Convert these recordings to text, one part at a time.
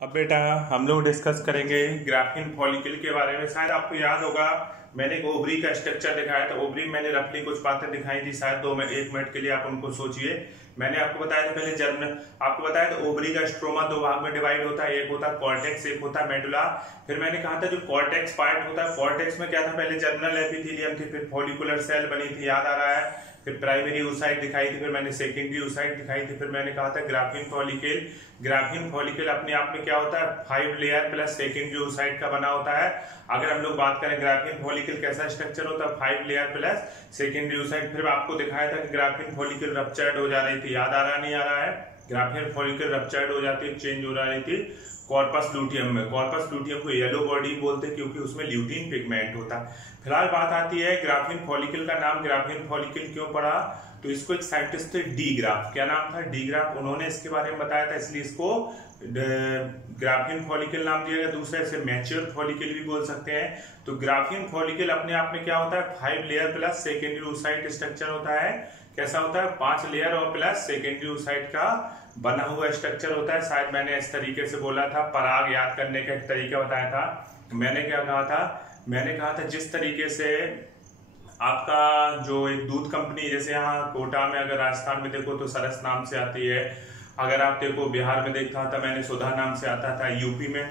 अब बेटा हम लोग डिस्कस करेंगे ग्राफिन फॉलिकल के बारे में। शायद आपको याद होगा मैंने एक ओवरी का स्ट्रक्चर दिखाया था। ओवरी मैंने रफली कुछ बातें दिखाई थी, शायद 1 मिनट के लिए आप उनको सोचिए। मैंने आपको बताया था पहले आपको बताया था ओवरी का स्ट्रोमा 2 भाग में डिवाइड होता है, एक होता है कॉर्टेक्स, एक होता है मेडुला। फिर मैंने कहा था जो कॉर्टेक्स पार्ट होता है, कॉर्टेक्स में क्या था, पहले जर्मिनल एपिथेलियम थी, फिर फॉलिकुलर सेल बनी थी, याद आ रहा है, फिर प्राइमरी oocyte दिखाई थी, फिर मैंने सेकेंडरी oocyte दिखाई थी, फिर मैंने कहा था ग्राफिन फॉलिकल। ग्राफिन फॉलिकल अपने आप में क्या होता है, 5 लेयर प्लस सेकेंडरी oocyte का बना होता है। अगर हम लोग बात करें ग्राफिन फॉलिकल कैसा स्ट्रक्चर होता है, 5 लेयर प्लस सेकेंडरी oocyte। फिर आपको दिखाया था कि ग्राफिन फॉलिकल रप्चर्ड हो जा रही थी, याद आ रहा नहीं आ रहा है, ग्राफिन फॉलिकल रप्चर्ड हो जाती है, चेंज हो रही थी कॉर्पस लूटियम में। कॉर्पस लूटियम को येलो बॉडी बोलते हैं क्योंकि उसमें ल्यूटीन पिगमेंट होता है। फिलहाल बात आती है ग्राफिन फॉलिकल का नाम ग्राफिन फॉलिकल क्यों पड़ा, तो इसको एक साइंटिस्ट थे डी ग्राफ, क्या नाम था, डी ग्राफ, उन्होंने इसके बारे में बताया था, इसलिए इसको ग्राफिन फॉलिकल नाम दिया गया। दूसरा इसे मैच्योर फॉलिकल भी बोल सकते हैं। तो ग्राफिन फॉलिकल अपने आप में क्या होता है, 5 layer plus secondary oocyte structure होता है। कैसा होता है, 5 लेयर और प्लस सेकेंडरी oocyte का बना हुआ स्ट्रक्चर होता है। शायद मैंने इस तरीके से बोला था, पराग याद करने का एक तरीका बताया था। मैंने क्या कहा था, मैंने कहा था जिस तरीके से आपका जो एक दूध कंपनी, जैसे यहाँ कोटा में अगर राजस्थान में देखो तो सरस नाम से आती है, अगर आप देखो बिहार में देखता था मैंने सुधा नाम से आता था, यूपी में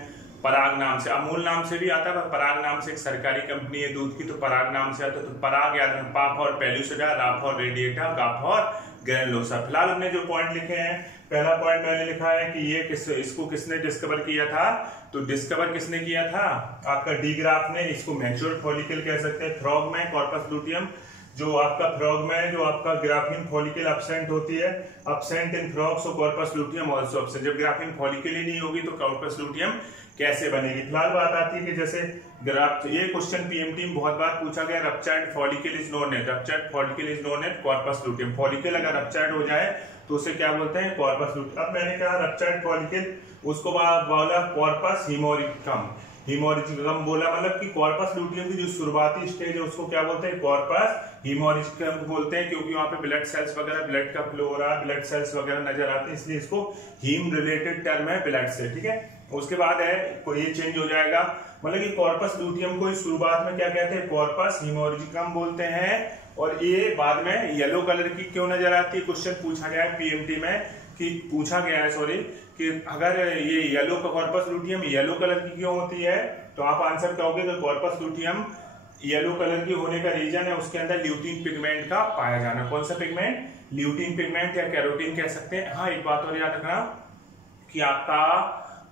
पराग नाम से, अमूल नाम से भी आता है, पराग नाम से एक सरकारी कंपनी है दूध की, तो पराग नाम से आता है। तो पराग याद है, पा फॉर पेलुसिडा, रा फॉर रेडिएटा, गा फॉर ग्रेनुलोसा। फिलहाल हमने जो पॉइंट लिखे हैं, पहला पॉइंट मैंने लिखा है कि ये इसको किसने डिस्कवर किया था, तो डिस्कवर किसने किया था, आपका डी ग्राफ ने। इसको मैच्योर फॉलिकल कह सकते हैं। फ्रॉग में कॉर्पस लूटियम, जो आपका फ्रॉग में जो आपका ग्राफिन फॉलिकल एब्सेंट होती है, absent in frog, so corpus luteum also absent. जब ग्राफिन फॉलिकल ही नहीं होगी तो कॉर्पस लूटियम कैसे बनेगी। फिलहाल बात आती है कि जैसे ग्राफ, ये क्वेश्चन पीएमटी में बहुत बार पूछा गया, ruptured follicle is known as, ruptured follicle is known as corpus luteum. Follicle अगर रप्चर्ड हो जाए तो उसे क्या बोलते हैं, कॉर्पस लूटियम। अब मैंने कहा रप्चर्ड फॉलिकल, उसको बोला कॉर्पस हिमोरिकम, हिमोरिकम बोला, मतलब कि कॉर्पस लूटियम की जो शुरुआती स्टेज है उसको क्या बोलते हैं, कॉर्पस हिमोरिकम बोलते हैं, क्योंकि वहां पे ब्लड सेल्स वगैरह, ब्लड का फ्लो हो रहा है, ब्लड सेल्स वगैरह नजर आते हैं, इसलिए इसको हीम रिलेटेड टर्म है ब्लड से, ठीक है। उसके बाद है ये चेंज हो जाएगा, मतलब कि कॉर्पस लूटियम को शुरुआत में क्या कहते हैं, कॉर्पस हिमोरिकम बोलते हैं। और ये बाद में येलो कलर की क्यों नजर आती है, क्वेश्चन पूछा गया है पीएमटी में, कि पूछा गया है सॉरी, कि अगर ये येलो का कॉर्पस लूटियम येलो कलर की क्यों होती है, तो आप आंसर कहोगे कि कॉर्पस लूटियम येलो कलर की होने का रीजन है उसके अंदर ल्यूटीन पिगमेंट का पाया जाना। कौन सा पिगमेंट, ल्यूटीन पिगमेंट या कैरोटीन कह सकते हैं। हाँ, एक बात और याद रखना कि आपका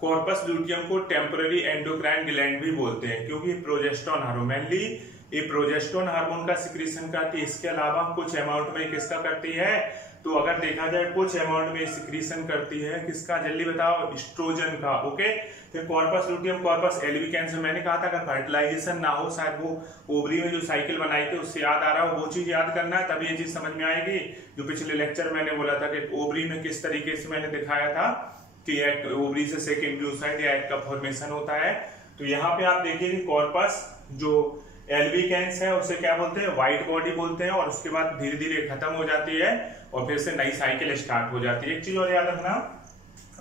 कॉर्पस लूटियम को टेम्पररी एंडोक्राइन ग्लैंड भी बोलते हैं, क्योंकि प्रोजेस्टेरोन हार्मोन, मेनली ये प्रोजेस्टेरोन हार्मोन का सिक्रीशन करती है। इसके अलावा कुछ अमाउंट में किसका करती है, तो अगर देखा जाए कुछ अमाउंट में सिक्रीशन करती है किसका, जल्दी बताओ, एस्ट्रोजन का। ओके, फिर कॉर्पस लूटियम, कॉर्पस एल्बिकेंस, मैंने कहा था अगर फर्टिलाइजेशन ना हो, शायद वो ओवरी में जो साइकिल बनाई थी उससे याद आ रहा हो, वो चीज याद करना है, तभी ये चीज समझ में आएगी। जो पिछले लेक्चर मैंने बोला था कि ओवरी में किस तरीके से मैंने दिखाया था कि एक ओवरी से सेकेंडरी oocyte या एग का फॉर्मेशन होता है। तो यहाँ पे आप देखिए कि कॉर्पस जो एल्बिकेंस है उसे क्या बोलते हैं, व्हाइट बॉडी बोलते हैं, और उसके बाद धीरे धीरे खत्म हो जाती है और फिर से नई साइकिल स्टार्ट हो जाती है। एक चीज और याद रखना,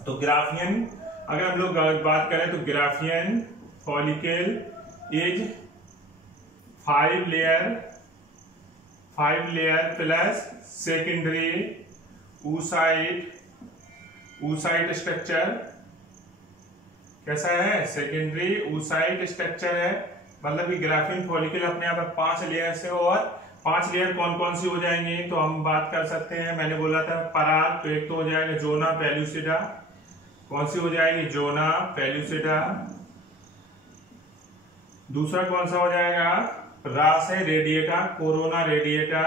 तो ग्राफियन, अगर हम लोग बात करें तो Graafian follicle is 5 layer plus secondary oocyte structure. कैसा है, सेकेंडरी oocyte स्ट्रक्चर है, मतलब कि ग्राफिन फॉलिकल अपने आप 5 लेयर से, और 5 लेयर कौन कौन सी हो जाएंगे, तो हम बात कर सकते हैं, मैंने बोला था पराग, तो एक तो हो जाएगा जोना पेलुसिडा, कौन सी हो जाएगी, जोना पेलुसिडा। दूसरा कौन सा हो जाएगा, रास है radiata, corona radiata,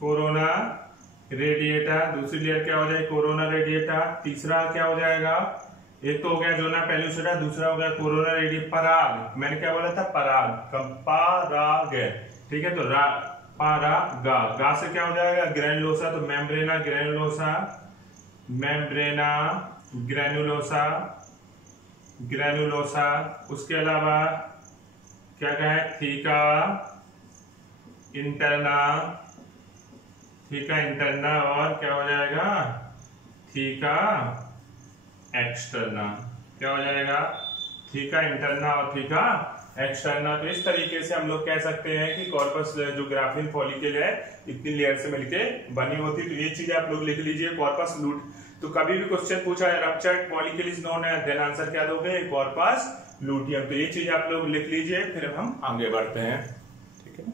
corona radiata. दूसरी लेयर क्या हो जाएगी, कोरोना रेडिएटा। तीसरा क्या हो जाएगा, एक तो हो गया जोना पेलुसिडा, दूसरा हो गया कोरोना रेडिएटा। पराग, मैंने क्या बोला था, पराग, पराग, ठीक है। तो पारागा, गा से क्या हो जाएगा, ग्रेनुलोसा, तो मेम्ब्रेना ग्रेनुलोसा, मेम्ब्रेना ग्रेनुलोसा, ग्रेनुलोसा। उसके अलावा क्या कहे, थीका इंटरना, थीका इंटरना, और क्या हो जाएगा, थीका एक्सटर्ना। क्या हो जाएगा, थीका इंटरना और थीका एक्सटर्ना। तो इस तरीके से हम लोग कह सकते हैं कि कॉर्पस जो ग्राफिन फॉलिकल है इतनी लेयर से मिलके बनी होती। तो ये चीज आप लोग लिख लीजिए, कॉर्पस लूट। तो कभी भी क्वेश्चन पूछा है रप्चर्ड फॉलिकल इज नोन है, देन आंसर क्या दोगे, कॉर्पस लूटियम। तो ये चीज आप लोग लिख लीजिए, फिर हम आगे बढ़ते हैं। ठीक है,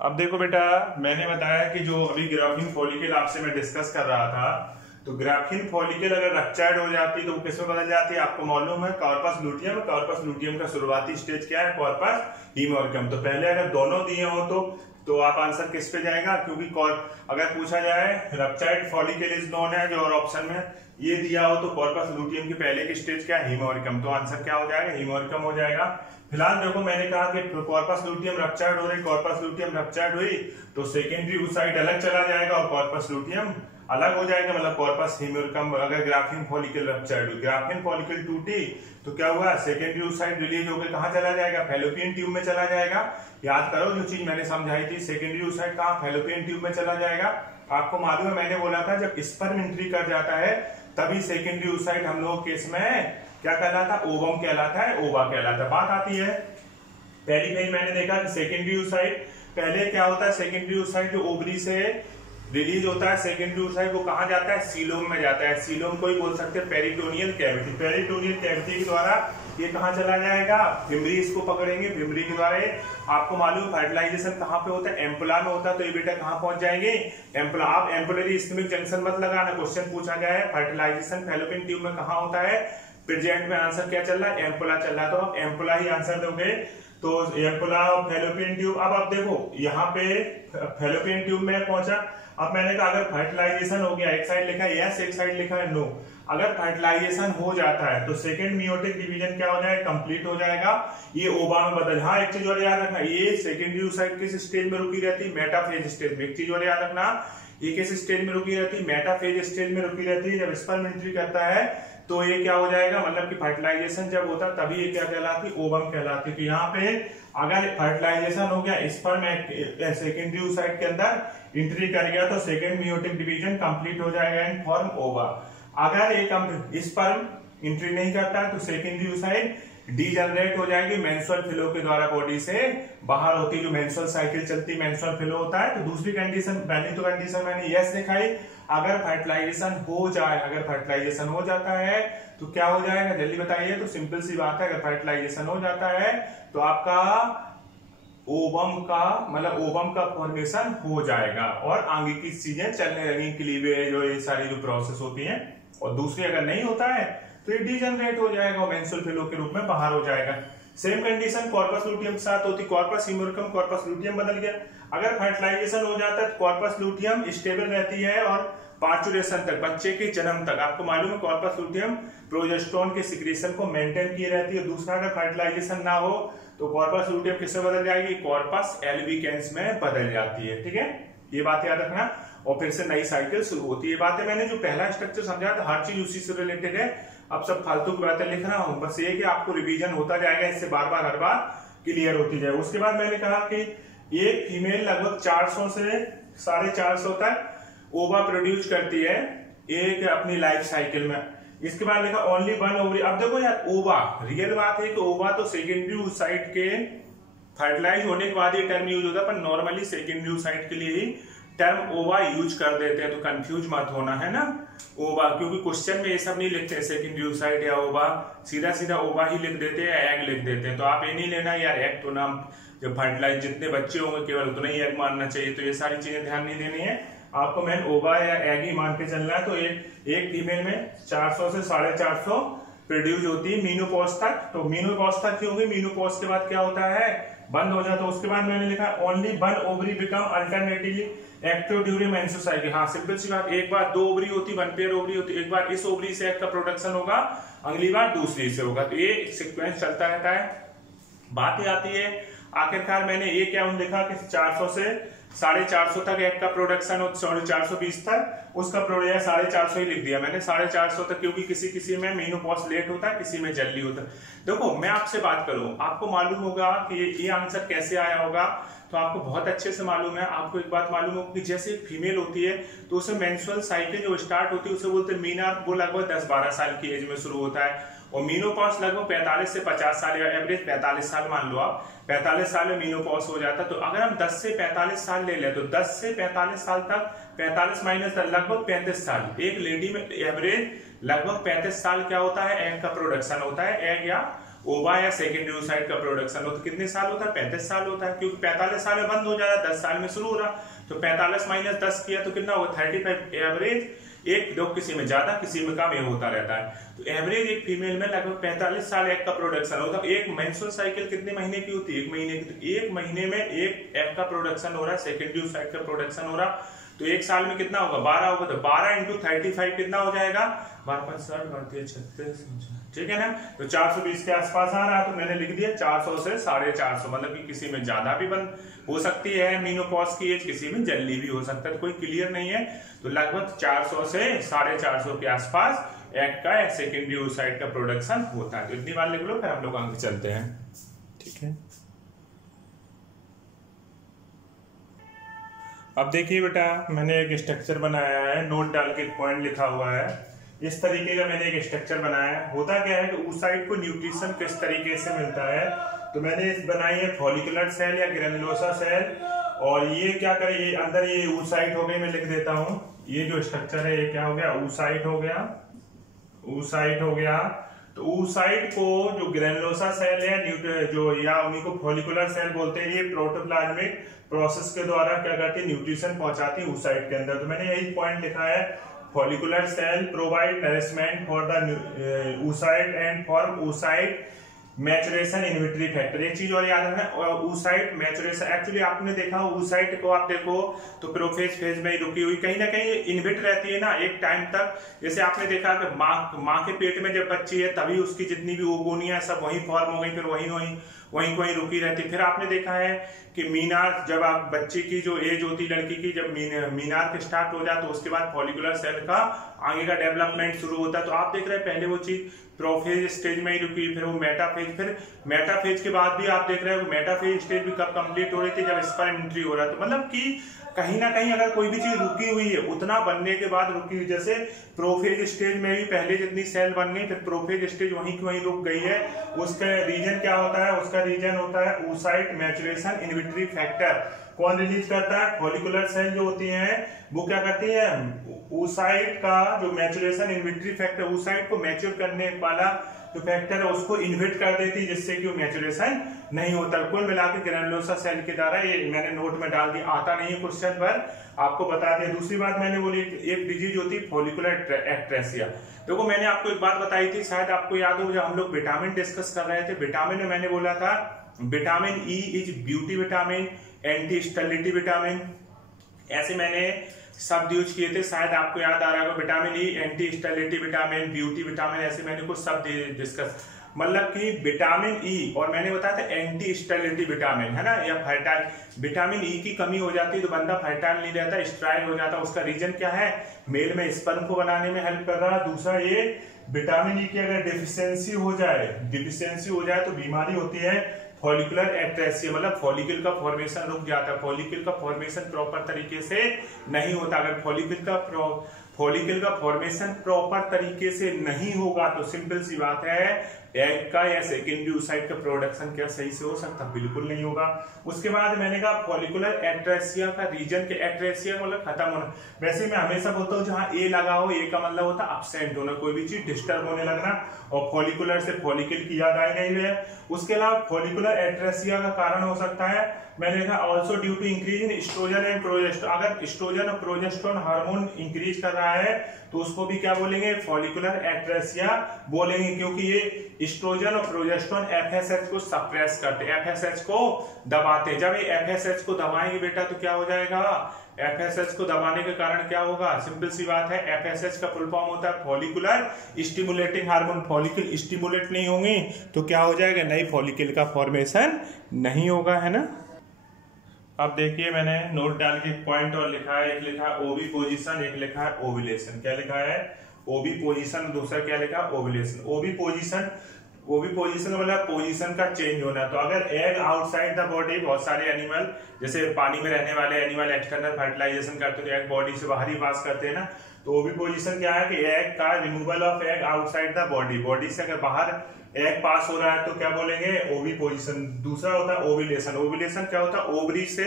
अब देखो बेटा, मैंने बताया कि जो अभी ग्राफिन फॉलिकल आपसे मैं डिस्कस कर रहा था, तो ग्राफिन फॉलिकल अगर रप्चर्ड हो जाती है तो वो किसमें बदल जाती है, आपको मालूम है, कॉर्पस लूटियम। कॉर्पस लूटियम का शुरुआती स्टेज क्या है, कॉर्पस हीमोरकम। तो पहले अगर दोनों दिए हो तो आप आंसर किस पे जाएगा, क्योंकि अगर पूछा जाए रप्चर्ड फॉलिकल इज नोन है जो और ऑप्शन में ये दिया हो, तो कॉर्पस लूटियम की पहले की स्टेज क्या है, हीमोरकम। तो आंसर क्या हो जाएगा, हीमोरकम हो जाएगा। फिलहाल देखो मैंने कहा कि कॉर्पस लूटियम रप्चर्ड हो रही, कॉर्पस लूटियम रप्चर्ड हुई तो सेकेंडरी oocyte अलग चला जाएगा और कॉर्पस लूटियम अलग हो जाएगा, मतलब कॉर्पस हीमोरकम। अगर ग्राफिन फॉलिकल रप्चर्ड हुई, ग्राफिन फॉलिकल टूटी तो क्या हुआ, सेकेंडरी oocyte रिलीज होकर कहां चला जाएगा, फैलोपियन ट्यूब में चला जाएगा। याद करो जो चीज मैंने समझाई थी, सेकेंडरी oocyte कहां, फैलोपियन ट्यूब में चला जाएगा। आपको मालूम है मैंने बोला था जब स्पर्म एंट्री कर जाता है तभी सेकेंडरी oocyte हम लोग केस में क्या कहलाता, ओवम कहलाता है, ओवा कहलाता है। बात आती है पहली पेज मैंने देखा कि सेकेंडरी oocyte पहले क्या होता है, सेकेंडरी oocyte जो ओवरी से रिलीज होता है, सेकेंडरी oocyte वो कहां जाता है, सीलोम में जाता है। सीलोम को ही बोल सकते हैं पेरिटोनियल कैविटी। पेरिटोनियल कैविटी के द्वारा ये कहां चला जाएगा, फिमरी इसको पकड़ेंगे, फिमरी के द्वारा आपको मालूम फर्टिलाइजेशन कहां पे होता है, एम्पुला में होता है। तो ये बेटा कहां पहुंच जाएंगे, एम्पुला। आप एम्पुलरी इस्केमिक जंक्शन मत लगाना, क्वेश्चन पूछा गया है फर्टिलाइजेशन फैलोपियन ट्यूब में कहां होता है, प्रेजेंट में आंसर क्या चल रहा है, एम्पुला चल रहा है। तो आप एम्पुला ही आंसर दोगे। तो एम्पुला और फैलोपियन ट्यूब। अब आप देखो यहाँ पे फैलोपियन ट्यूब में पहुंचा। अब मैंने कहा अगर फर्टिलाइजेशन हो गया, एक साइड लिखा है यस, एक साइड लिखा है नो। अगर फर्टिलाइजेशन हो जाता है तो सेकंड मियोटिक डिवीजन क्या हो जाएगा, कंप्लीट हो जाएगा, ये ओवा में बदल। हाँ एक चीज और याद रखना, ये सेकेंडरी oocyte किस स्टेज में रुकी रहती है, मेटाफेज स्टेज में। एक चीज और याद रखना, ये किस स्टेज में रुकी रहती है, मेटाफेज स्टेज में रुकी रहती है। जब स्पर्म एंट्री करता है तो ये क्या हो जाएगा, मतलब कि फर्टिलाइजेशन जब होता है तभी ये क्या कहलाती, ओवम कहलाती। तो यहाँ पे अगर फर्टिलाइजेशन हो गया, स्पर्म सेकेंडरी oocyte के अंदर एंट्री कर गया तो सेकेंड मियोटिक डिवीजन कंप्लीट हो जाएगा एंड फॉर्म ओवा। अगर एक स्पर्म एंट्री नहीं करता है तो सेकेंडरी oocyte डीजनरेट हो जाएगी, मेंस्ट्रुअल फ्लो के द्वारा बॉडी से बाहर होती है, जो मेंस्ट्रुअल साइकिल चलती है, मेंस्ट्रुअल फ्लो होता है। तो दूसरी कंडीशन, पहली तो कंडीशन मैंने यस दिखाई, अगर फर्टिलाइजेशन हो जाए, अगर फर्टिलाइजेशन हो जाता है तो क्या हो जाएगा, जल्दी बताइए। तो सिंपल सी बात है, अगर फर्टिलाइजेशन हो जाता है तो आपका ओवम का, मतलब ओवम का फॉर्मेशन हो जाएगा और आगे की चीजें चलने लगेंगी, क्लीवेज और ये सारी जो प्रोसेस होती है। और दूसरी अगर नहीं होता है तो ये डीजनरेट हो जाएगा और मेंस्ट्रुअल फ्लो के रूप में बाहर हो जाएगा। सेम कंडीशन कॉर्पस लूटियम के साथ होती, कॉर्पस हीमोरकम कॉर्पस लूटियम बदल गया। अगर फर्टिलाइजेशन हो जाता है तो कॉर्पस लूटियम स्टेबल रहती है और पार्चुरेशन तक, बच्चे के जन्म तक। आपको मालूम है कॉर्पस लूटियम प्रोजेस्टेरोन के सिक्रेशन को मेंटेन किए रहती है। दूसरा अगर फर्टिलाइजेशन ना हो तो कॉर्पस लूटियम किसमें बदल जाएगी, कॉर्पस एल्बिकेंस में बदल जाती है। ठीक है, ये बात याद रखना। और फिर से नई साइकिल शुरू होती है। ये बातें मैंने जो पहला स्ट्रक्चर समझा था, हर चीज उसी से रिलेटेड है। अब सब फालतू की बातें लिख रहा हूं, बस ये कि आपको रिवीजन होता जाएगा, इससे बार बार हर बार क्लियर होती जाए। उसके बाद मैंने कहा कि एक फीमेल लगभग 400 से 450 तक ओवा प्रोड्यूस करती है एक अपनी लाइफ साइकिल में। इसके बाद लिखा ओनली वन ओवरी। अब देखो यार, ओवा, रियल बात है कि ओवा तो सेकेंडरी oocyte के फर्टिलाइज होने के बाद ये टर्म यूज होता है, पर नॉर्मली सेकेंडरी oocyte के लिए ही टर्म ओवा यूज कर देते हैं। तो कंफ्यूज मत होना, है ना, ओवा, क्योंकि क्वेश्चन में ये सब नहीं लिखते सेकेंडरी oocyte या ओवा, सीधा सीधा ओवा ही लिख देते हैं, एग लिख देते हैं। तो आप ये नहीं लेना यार एग तो नाम, जब फर्टिलाइज जितने बच्चे होंगे केवल उतना ही एग मानना चाहिए। तो ये सारी चीजें ध्यान नहीं देनी है, आपको मेन ओवा या एग ही मान के चलना है। तो एक फीमेल में 400 से 450 प्रोड्यूस होती है मीनोपॉज तक। तो मीनोपॉज तक क्यों होगी, मीनोपॉज के बाद क्या होता है, बंद हो जाता है। उसके बाद मैंने लिखा only one ovary become alternatively active during menstrual cycle. हाँ सिंपल सी बात, एक बार 2 ओवरी होती, 1 पेयर ओवरी होती, एक बार इस ओवरी से एग का प्रोडक्शन होगा, अगली बार दूसरी से होगा। तो ये सीक्वेंस चलता रहता है। बात ही आती है आखिरकार मैंने ये क्या लिखा कि 400 से 450 तक एग का प्रोडक्शन हो, 420 तक उसका प्रोडक्ट 450 ही लिख दिया मैंने, 450 तक, क्योंकि किसी किसी में मेनोपॉज लेट होता है, किसी में जल्दी होता है। देखो मैं आपसे बात करूं, आपको मालूम होगा कि ये आंसर कैसे आया होगा। तो आपको बहुत अच्छे से मालूम है। आपको एक बात मालूम हो कि जैसे एक फीमेल होती है तो उसे मेंस्ट्रुअल साइकिल जो स्टार्ट होती है उसे बोलते हैं मीनार, वो लगभग 10-12 साल की एज में शुरू होता है, और मीनोपॉज लगभग 45 से 50 साल या एवरेज 45 साल मान लो आप, 45 साल में मीनोपॉज हो जाता है। तो अगर हम 10 से 45 साल ले लें तो 10 से 45 साल तक 45 माइनस लगभग 35 साल, एक लेडी में एवरेज लगभग 35 साल क्या होता है, एग का प्रोडक्शन होता है, एग या ओवा या सेकेंडरी oocyte का प्रोडक्शन होता है। कितने साल होता है, 35 साल होता है, क्योंकि 45 साल में बंद हो जा रहा है, 10 साल में शुरू हो रहा, तो 45 माइनस 10 किया तो कितना होगा 35 एवरेज। एक लोग किसी में ज्यादा किसी में कम ये होता रहता है। तो एवरेज एक फीमेल में लगभग 45 साल एग का प्रोडक्शन होता है। एक मेंस्ट्रुअल साइकिल कितने महीने की होती है, 1 महीने की, तो 1 महीने में एक एग का प्रोडक्शन हो रहा है, सेकेंडरी oocyte का प्रोडक्शन हो रहा, तो एक साल में कितना होगा 12 होगा, तो 12 × 35 कितना हो जाएगा 12×5=60, ठीक है ना। तो 420 के आसपास आ रहा है, तो मैंने लिख दिया 400 से 450, मतलब कि किसी में ज्यादा भी बंद हो सकती है मीनोपॉज की एज, किसी में जल्दी भी हो सकता है, तो कोई क्लियर नहीं है। तो लगभग 400 से 450 के आसपास एग का या सेकेंडरी oocyte का प्रोडक्शन होता है। तो इतनी बार लिख लो, फिर हम लोग आगे चलते हैं, ठीक है। अब देखिए बेटा, मैंने एक स्ट्रक्चर बनाया है, नोट डाल के पॉइंट लिखा हुआ है, इस तरीके का मैंने एक स्ट्रक्चर बनाया है। होता क्या है कि oocyte को न्यूट्रिशन किस तरीके से मिलता है, तो मैंने बनाई है फॉलिकुलर सेल या ग्रेनुलोसा सेल, और ये क्या करे, ये अंदर ये oocyte हो गई, मैं लिख देता हूं, ये जो स्ट्रक्चर है ये क्या हो गया, oocyte हो गया, oocyte हो गया। तो oocyte को जो ग्रेनुलोसा सेल है जो या उन्हीं को फॉलिकुलर सेल बोलते हैं, ये प्रोटोप्लाज्मिक प्रोसेस के द्वारा क्या करती है, न्यूट्रिशन पहुंचाती है oocyte के अंदर। तो मैंने यही पॉइंट लिखा है, follicular cell provide nourishment for the oocyte and for oocyte maturation in vitro factor. एक चीज और याद रखना, oocyte मैचुरेशन, एक्चुअली आपने देखा oocyte को आप देखो तो प्रोफेज फेज में ही रुकी हुई, कहीं ना कहीं इनविट रहती है ना एक टाइम तक। जैसे आपने देखा कि माँ के पेट में जब बच्ची है तभी उसकी जितनी भी ओगोनिया सब वही फॉर्म हो गई, फिर वहीं रुकी रहती। फिर आपने देखा है कि मीनार, जब आप बच्चे की जो एज होती लड़की की, जब मीनार के स्टार्ट हो जाए तो उसके बाद फॉलिकुलर सेल का आगे का डेवलपमेंट शुरू होता है। तो आप देख रहे हैं पहले वो चीज प्रोफेज स्टेज में ही रुकी, फिर वो मेटाफेज, फिर मेटाफेज के बाद भी आप देख रहे हो मेटाफेज स्टेज भी कब कंप्लीट हो रही थी, जब स्पर्म एंट्री हो रहा था। मतलब कि कहीं ना कहीं अगर कोई भी चीज रुकी हुई है उतना बनने के बाद रुकी हुई, जैसे प्रोफेज स्टेज में भी पहले जितनी सेल बन गई, फिर प्रोफेज स्टेज वहीं की वहीं रुक गई है। उसका रीजन क्या होता है, उसका रीजन होता है oocyte मैचुरेशन इनविट्री फैक्टर। कौन रिलीज करता है, फॉलिकुलर सेल जो होती हैं वो क्या करती है, oocyte का जो मैचुरेशन इनविट्री फैक्टर, oocyte को मैच्योर करने वाला जो फैक्टर है उसको इनहिबिट कर देती है, जिससे कि वो मैचुरेशन नहीं होता। कुल मिलाकर ग्रेनुलोसा सेल के द्वारा, ये मैंने नोट में डाल दिया, आता नहीं है क्वेश्चन पर, आपको बता दिया। दूसरी बात मैंने बोली, एक डिजीज होती है फॉलिकुलर एट्रेसिया। देखो मैंने आपको एक बात बताई थी, शायद आपको याद हो, जब हम लोग विटामिन डिस्कस कर रहे थे, विटामिन में मैंने बोला था vitamin E is beauty vitamin, anti sterility vitamin, ऐसे मैंने शब्द यूज किए थे, शायद आपको याद आ रहा होगा। Vitamin E, anti sterility vitamin, beauty vitamin, ऐसे मैंने कुछ शब्द डिस्कस, मतलब कि विटामिन ई, और मैंने बताया था एंटी स्टेरिलिटी विटामिन, है ना, या फर्टाइल। विटामिन ई की कमी हो जाती है तो बंदा फर्टाइल नहीं रहता, स्टेराइल हो जाता। उसका रीजन क्या है, मेल में स्पर्म को बनाने में हेल्प कर रहा है। दूसरा ये विटामिन ई की अगर डिफिशियंसी हो जाए तो बीमारी होती है फॉलिकुलर एट्रेसिया, मतलब फॉलिकल का फॉर्मेशन रुक जाता है, फॉलिकल का फॉर्मेशन प्रॉपर तरीके से नहीं होता। अगर फॉलिकल का फॉर्मेशन प्रॉपर तरीके से नहीं होगा तो सिंपल सी बात है, एग का या सेकेंडरी oocyte का प्रोडक्शन क्या सही से हो सकता, बिल्कुल नहीं होगा। उसके बाद मैंने कहा फॉलिकुलर एट्रेसिया का रीजन के, एट्रेसिया मतलब खत्म होना। वैसे मैं हमेशा बोलता हूँ जहां ए लगा हो, ए का मतलब होता है अपसेंट होना, कोई भी चीज डिस्टर्ब होने लगना, और फॉलिकुलर से फॉलिकल की याद आई गई है। उसके अलावा फॉलिकुलर एट्रेसिया का कारण हो सकता है, मैंने देखा also due to increase in estrogen and progesterone. अगर एस्ट्रोजन और प्रोजेस्टेरोन हार्मोन इंक्रीज कर रहा है तो उसको भी क्या बोलेंगे, फॉलिकुलर एट्रेसिया बोलेंगे, क्योंकि ये एस्ट्रोजन और प्रोजेस्टेरोन एफएसएच को सप्रेस करते हैं, एफएसएच को दबाते हैं। जब ये एफएसएच को दबाएंगे बेटा तो क्या हो जाएगा, एफएसएच को दबाने के कारण क्या होगा, सिंपल सी बात है, एफएसएच का फुल फॉर्म होता है follicular stimulating hormone. Follicle stimulate नहीं होंगे तो क्या हो जाएगा, नई फॉलिकल का फॉर्मेशन नहीं होगा, है ना। अब देखिए मैंने नोट डाल के पॉइंट और लिखा है, एक लिखा है ओवी पोजीशन, एक लिखा है ओव्यूलेशन। क्या लिखा है, ओवी पोजीशन, दूसरा क्या लिखा है, ओव्यूलेशन। ओवी पोजीशन ओविपोजिशन मतलब पोजीशन का चेंज होना। तो अगर एग आउटसाइड द बॉडी, बहुत सारे एनिमल जैसे पानी में रहने वाले एनिमल एक्सटर्नल फर्टिलाइजेशन करते हैं तो एग बॉडी से बाहर ही पास करते हैं ना। तो ओविपोजिशन क्या है कि एग का removal of egg outside the body, body से अगर बाहर एग पास हो रहा है तो क्या बोलेंगे, ओविपोजिशन। दूसरा होता है ओविलेशन। ओविलेशन क्या होता है, ओवरी से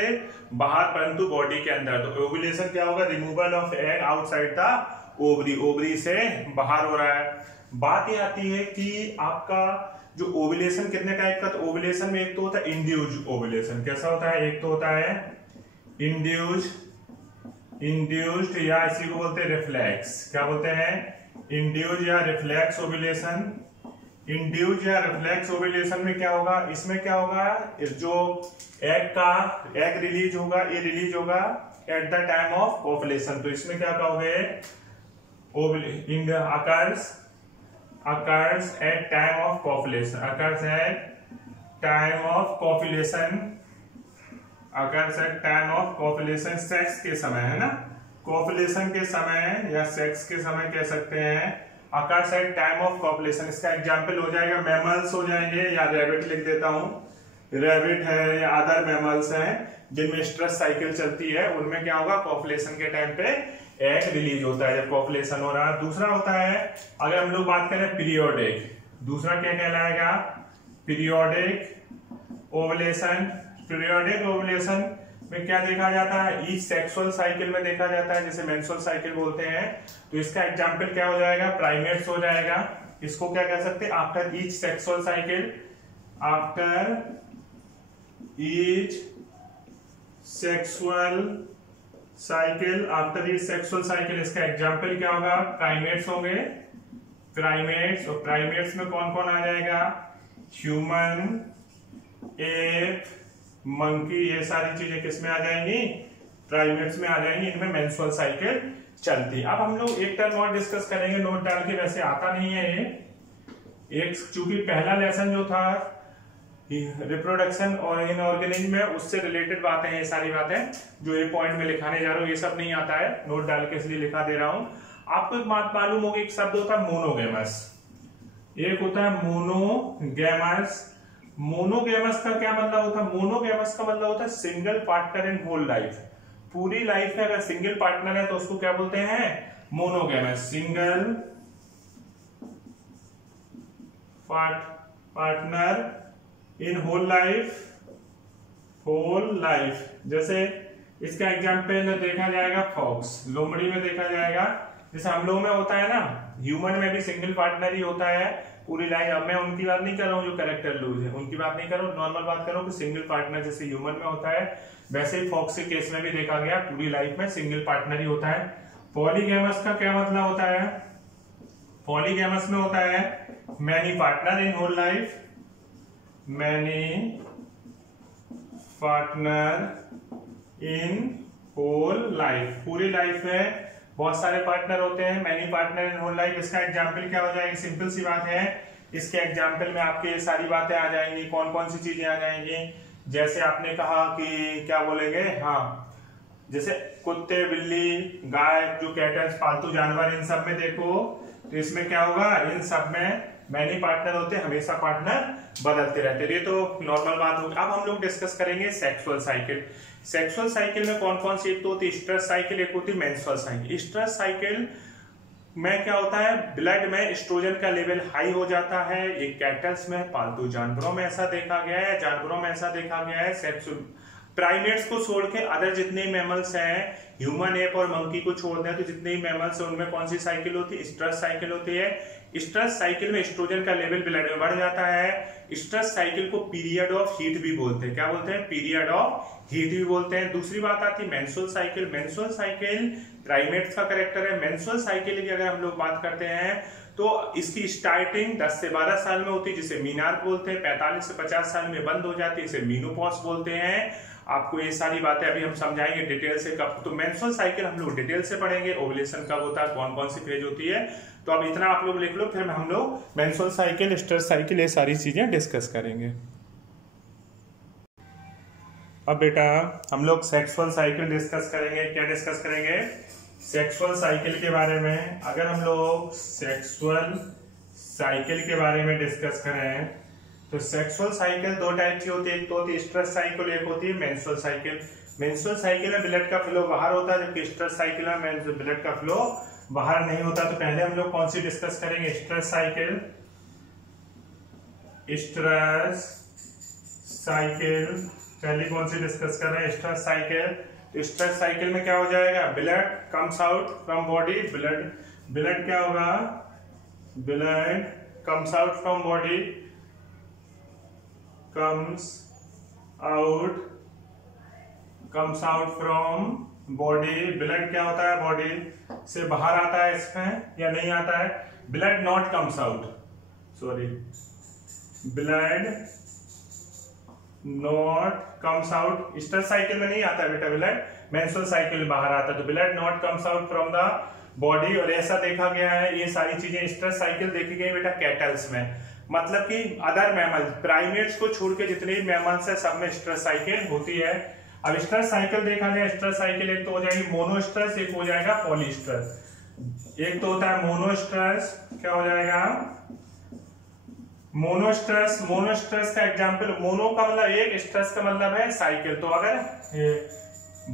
बाहर परंतु बॉडी के अंदर। तो ओविलेशन क्या होगा, removal of egg outside the ovary, ovary से बाहर हो रहा है। बात ये आती है कि आपका जो ओविलेशन कितने टाइप का, तो ओविलेशन में एक तो होता है इंड्यूज ओविलेशन। कैसा होता है, एक तो होता है इंड्यूस्ड या इसी को बोलते हैं रिफ्लेक्स। क्या बोलते हैं, इंड्यूज या रिफ्लेक्स ओविलेशन। इंड्यूज या रिफ्लेक्स ओविलेशन में क्या होगा, इसमें क्या होगा, जो एग रिलीज होगा, ये रिलीज होगा at the time of ovulation. तो इसमें क्या कहोगे, occurs at time of copulation, occurs at time of copulation, sex के समय, है ना, कॉपुलेशन के समय या सेक्स के समय कह सकते हैं, occurs at time of copulation। इसका एग्जांपल हो जाएगा मैमल्स हो जाएंगे, या रैबिट लिख देता हूं, रैबिट है या अदर मैमल्स हैं जिनमें स्ट्रेस साइकिल चलती है, उनमें क्या होगा, कॉपुलेशन के टाइम पे एग रिलीज होता है जब कॉपुलेशन हो रहा है। दूसरा होता है, अगर हम लोग बात करें पीरियोडिक, दूसरा क्या कहलाएगा, पीरियोडिक ओवुलेशन। पीरियोडिक ओवुलेशन में क्या देखा जाता है, ईच सेक्सुअल साइकिल में देखा जाता है, जिसे मेंस्ट्रुअल साइकिल बोलते हैं। तो इसका एग्जांपल क्या हो जाएगा, प्राइमेट्स हो जाएगा। इसको क्या कह सकते हैं, after each sexual cycle, after each sexual cycle, इसका एग्जाम्पल क्या होगा, प्राइमेट्स होंगे, प्राइमेट्स। और प्राइमेट्स में कौन कौन आ जाएगा, ह्यूमन, एप, मंकी, ये सारी चीजें किसमें आ जाएंगी, प्राइमेट्स में आ जाएंगी। इनमें मेंस्ट्रुअल साइकिल चलती। अब हम लोग एक टर्म और डिस्कस करेंगे, नोट डाल के, वैसे आता नहीं है ये, एक चूंकि पहला लेसन जो था रिप्रोडक्शन और इनऑर्गेनिज्म में, उससे रिलेटेड बातें हैं, ये सारी बातें जो ये पॉइंट में लिखाने जा रहा हूँ, ये सब नहीं आता है, नोट डाल के इसलिए लिखा दे रहा हूं। आपको एक बात मालूम होगी, एक शब्द होता है मोनोगेमस, एक होता है मोनोगेमस। मोनोगेमस का क्या मतलब होता है, मोनोगेमस का मतलब होता है single partner in whole life. पूरी लाइफ में अगर सिंगल पार्टनर है तो उसको क्या बोलते हैं, monogamous, single partner in whole life. जैसे इसका एग्जाम्पल देखा जाएगा फॉक्स, लोमड़ी में देखा जाएगा, जैसे हम लोग में होता है ना, ह्यूमन में भी सिंगल पार्टनर ही होता है पूरी लाइफ। अब मैं उनकी बात नहीं कर रहा हूँ जो कैरेक्टर लूज है, उनकी बात नहीं कर रहा हूँ, नॉर्मल बात कर रहा हूँ कि सिंगल पार्टनर जैसे ह्यूमन में होता है, वैसे ही फॉक्स के केस में भी देखा गया, पूरी लाइफ में सिंगल पार्टनर ही होता है। पॉलीगैमस का क्या मतलब होता है, पॉलीगैमस में होता है many partner in whole life, many partner in whole life, पूरी लाइफ में बहुत सारे पार्टनर होते हैं, many partner in whole life. इसका एग्जाम्पल क्या हो जाएगी, सिंपल सी बात है, इसके एग्जाम्पल में आपके ये सारी बातें आ जाएंगी। कौन कौन सी चीजें आ जाएंगी, जैसे आपने कहा कि क्या बोलेंगे, हाँ, जैसे कुत्ते, बिल्ली, गाय, जो कैटल्स, पालतू जानवर, इन सब में देखो तो इसमें क्या होगा, इन सब में मैनी पार्टनर होते हैं, हमेशा पार्टनर बदलते रहते हैं, ये तो नॉर्मल बात होगी। अब हम लोग डिस्कस करेंगे सेक्सुअल साइकिल। सेक्सुअल साइकिल में कौन कौन सी, एक तो होती है स्ट्रेस साइकिल, एक होती है मेंस्ट्रुअल साइकिल। स्ट्रेस साइकिल में क्या होता है, ब्लड में एस्ट्रोजन का लेवल हाई हो जाता है, एक कैटल्स में, पालतू जानवरों में ऐसा देखा गया है, जानवरों में ऐसा देखा गया है। सेक्सुअल प्राइमेट्स को छोड़ के अदर जितने मैमल्स हैं, ह्यूमन, एप और मंकी को छोड़ दें तो जितने ही मैमल्स हैं उनमें कौन सी साइकिल होती है, स्ट्रेस साइकिल होती है। स्ट्रेस साइकिल में एस्ट्रोजन का लेवल ब्लड में बढ़ जाता है। स्ट्रेस साइकिल को पीरियड ऑफ हीट भी बोलते हैं, क्या बोलते हैं, पीरियड ऑफ हीट भी बोलते हैं। दूसरी बात आती है menstrual cycle. Menstrual cycle primates का कैरेक्टर है। मेंस्ट्रुअल साइकिल की अगर हम लोग बात करते हैं तो इसकी स्टार्टिंग 10 से 12 साल में होती है, जिसे मीनार्क बोलते हैं। 45 से 50 साल में बंद हो जाती है, इसे मीनोपॉज बोलते हैं। आपको ये सारी बातें अभी हम समझाएंगे डिटेल से कब। तो मेंस्ट्रुअल साइकिल हम लोग डिटेल से पढ़ेंगे, ओवुलेशन कब होता है, कौन कौन सी फेज होती है। तो अब इतना आप लोग लिख लो, फिर हम लोग मेंस्ट्रुअल साइकिल, स्ट्रेस साइकिल, ये सारी चीजें डिस्कस करेंगे। अब बेटा हम लोग सेक्सुअल साइकिल डिस्कस करेंगे। क्या डिस्कस करेंगे, सेक्सुअल साइकिल के बारे में। अगर हम लोग सेक्सुअल साइकिल के बारे में डिस्कस कर रहे हैं। तो सेक्सुअल साइकिल दो टाइप की होती है, एक तो होती है स्ट्रेस साइकिल, एक होती है मेंस्ट्रुअल साइकिल। मेंस्ट्रुअल साइकिल में ब्लड का फ्लो बाहर होता है, जबकि स्ट्रेस साइकिल में ब्लड का फ्लो बाहर नहीं होता। तो पहले हम लोग कौन सी डिस्कस करेंगे? Stress cycle. स्ट्रेस साइकिल पहले कौन सी डिस्कस कर रहे हैं? Stress cycle. तो स्ट्रेस साइकिल में क्या हो जाएगा? Blood comes out from body, blood क्या होगा? Blood comes out from body, comes out from body. Blood क्या होता है? बॉडी से बाहर आता है इसमें या नहीं आता है? Blood not comes out, sorry, blood not comes out. Stress cycle में नहीं आता है बेटा ब्लड, मेंस्ट्रुअल साइकिल में बाहर आता है। तो blood not comes out from the body, और ऐसा देखा गया है, ये सारी चीजें स्ट्रेस साइकिल देखी गई बेटा कैटल्स में, मतलब कि अदर मैमल, प्राइमेट्स को छोड़ के जितने भी मैमल्स है सब में स्ट्रेस साइकिल होती है। अब स्ट्रेस साइकिल देखा जाए, स्ट्रेस साइकिल एक तो हो जाएगी मोनोस्ट्रेस, एक हो जाएगा पॉलीस्ट्रेस। एक तो होता है मोनोस्ट्रेस, क्या हो जाएगा? मोनोस्ट्रेस। मोनोस्ट्रेस का एग्जांपल, मोनो का मतलब एक, स्ट्रेस का मतलब है साइकिल। तो अगर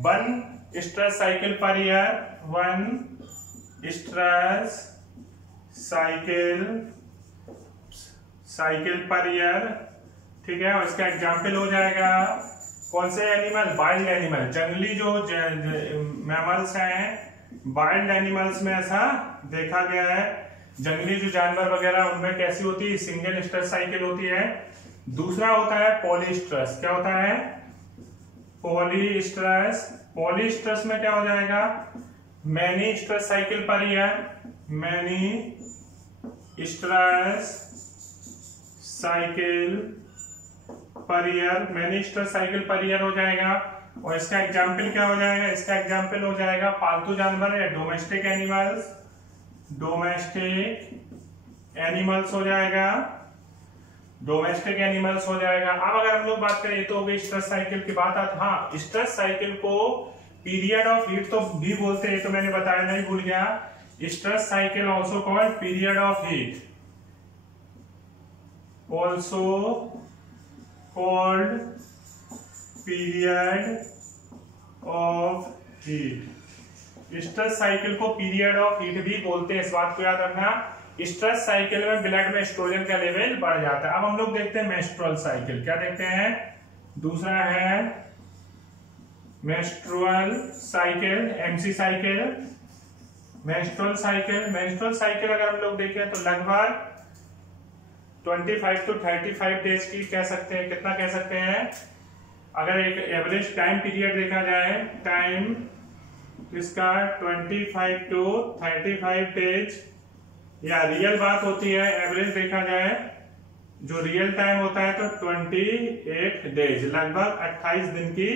one stress cycle per year, one stress cycle per year, ठीक है। और इसका एग्जांपल हो जाएगा कौन से एनिमल? वाइल्ड एनिमल, जंगली जो मैमल्स हैं, वाइल्ड एनिमल्स में ऐसा देखा गया है। जंगली जो जानवर वगैरह उनमें कैसी होती है? सिंगल स्ट्रेस साइकिल होती है। दूसरा होता है पॉलीस्ट्रेस। क्या होता है? पॉलीस्ट्रेस। पॉलीस्ट्रेस में क्या हो जाएगा? Many stress cycle per year, many stress cycle per year, many stress cycle per year हो जाएगा। और इसका एग्जाम्पल क्या हो जाएगा? इसका एग्जाम्पल हो जाएगा पालतू जानवर या डोमेस्टिक एनिमल्स, डोमेस्टिक एनिमल्स हो जाएगा, डोमेस्टिक एनिमल्स हो जाएगा। अब अगर हम लोग बात करें, तो हो गई स्ट्रेस साइकिल की बात। हाँ, स्ट्रेस साइकिल को पीरियड ऑफ हीट तो भी बोलते हैं, तो मैंने बताया, नहीं भूल गया। Stress cycle also called period of heat, also called period of heat. Stress cycle को पीरियड ऑफ हीट भी बोलते हैं, इस बात को याद रखना। स्ट्रेस साइकिल में ब्लड में एस्ट्रोजन का लेवल बढ़ जाता है। अब हम लोग देखते हैं मेंस्ट्रुअल साइकिल। क्या देखते हैं? दूसरा है menstrual cycle, MC cycle. Menstrual cycle, menstrual cycle अगर हम लोग देखें तो लगभग 25 to 35 डेज की कह सकते हैं। कितना कह सकते हैं? अगर एक एवरेज टाइम पीरियड देखा जाए, टाइम इसका 25 to 35 डेज, या रियल बात होती है, एवरेज देखा जाए जो रियल टाइम होता है तो 28 डेज, लगभग 28 दिन की,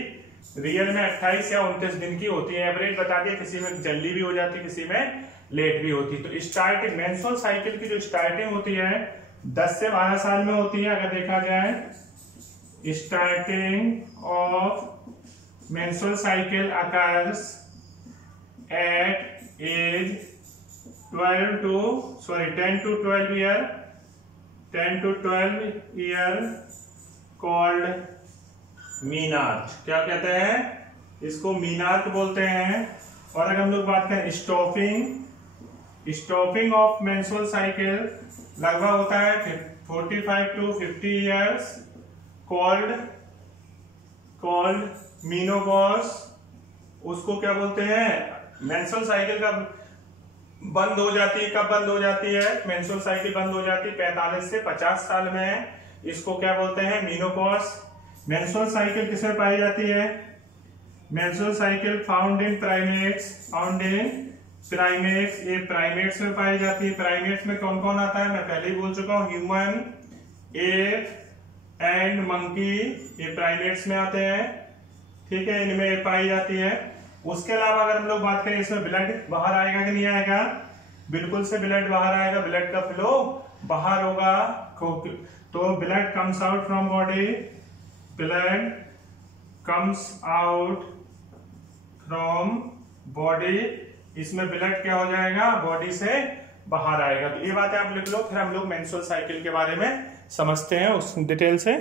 रियल में 28 या 29 दिन की होती है। एवरेज बता दिया, किसी में जल्दी भी हो जाती है, किसी में लेट भी होती है। तो स्टार्टिंग मेंस्ट्रुअल साइकिल की जो स्टार्टिंग होती है 10 से 12 साल में होती है। अगर देखा जाए, starting of menstrual cycle occurs at age 10 to 12 year, 10 to 12 year, called menarche. क्या कहते हैं? इसको मीनार्क बोलते हैं। और अगर हम लोग बात करें स्टॉपिंग ऑफ मेंस्ट्रुअल साइकिल, लगभग होता है 45 to 50 ईयर्स, कॉल्ड मीनोपॉज। उसको क्या बोलते हैं? मेंस्ट्रुअल साइकिल का बंद हो जाती है। कब बंद हो जाती है? मेंस्ट्रुअल साइकिल बंद हो जाती है 45 से 50 साल में। इसको क्या बोलते हैं? मीनोपॉज। मेंस्ट्रुअल साइकिल किसमें पाई जाती है? Menstrual cycle found in primates, ये प्राइमेट्स में पाई जाती है। प्राइमेट्स में कौन कौन आता है? मैं पहले ही बोल चुका हूं, ह्यूमन, एप एंड मंकी, ये प्राइमेट्स में आते हैं, ठीक है, इनमें पाई जाती है। उसके अलावा अगर हम लोग बात करें, इसमें ब्लड बाहर आएगा कि नहीं आएगा? बिल्कुल से ब्लड बाहर आएगा, ब्लड का फ्लो बाहर होगा। तो blood comes out from body, blood comes out from body, इसमें ब्लड क्या हो जाएगा? बॉडी से बाहर आएगा। तो ये बातें आप लिख लो, फिर हम लोग मेंस्ट्रुअल साइकिल के बारे में समझते हैं उस डिटेल से।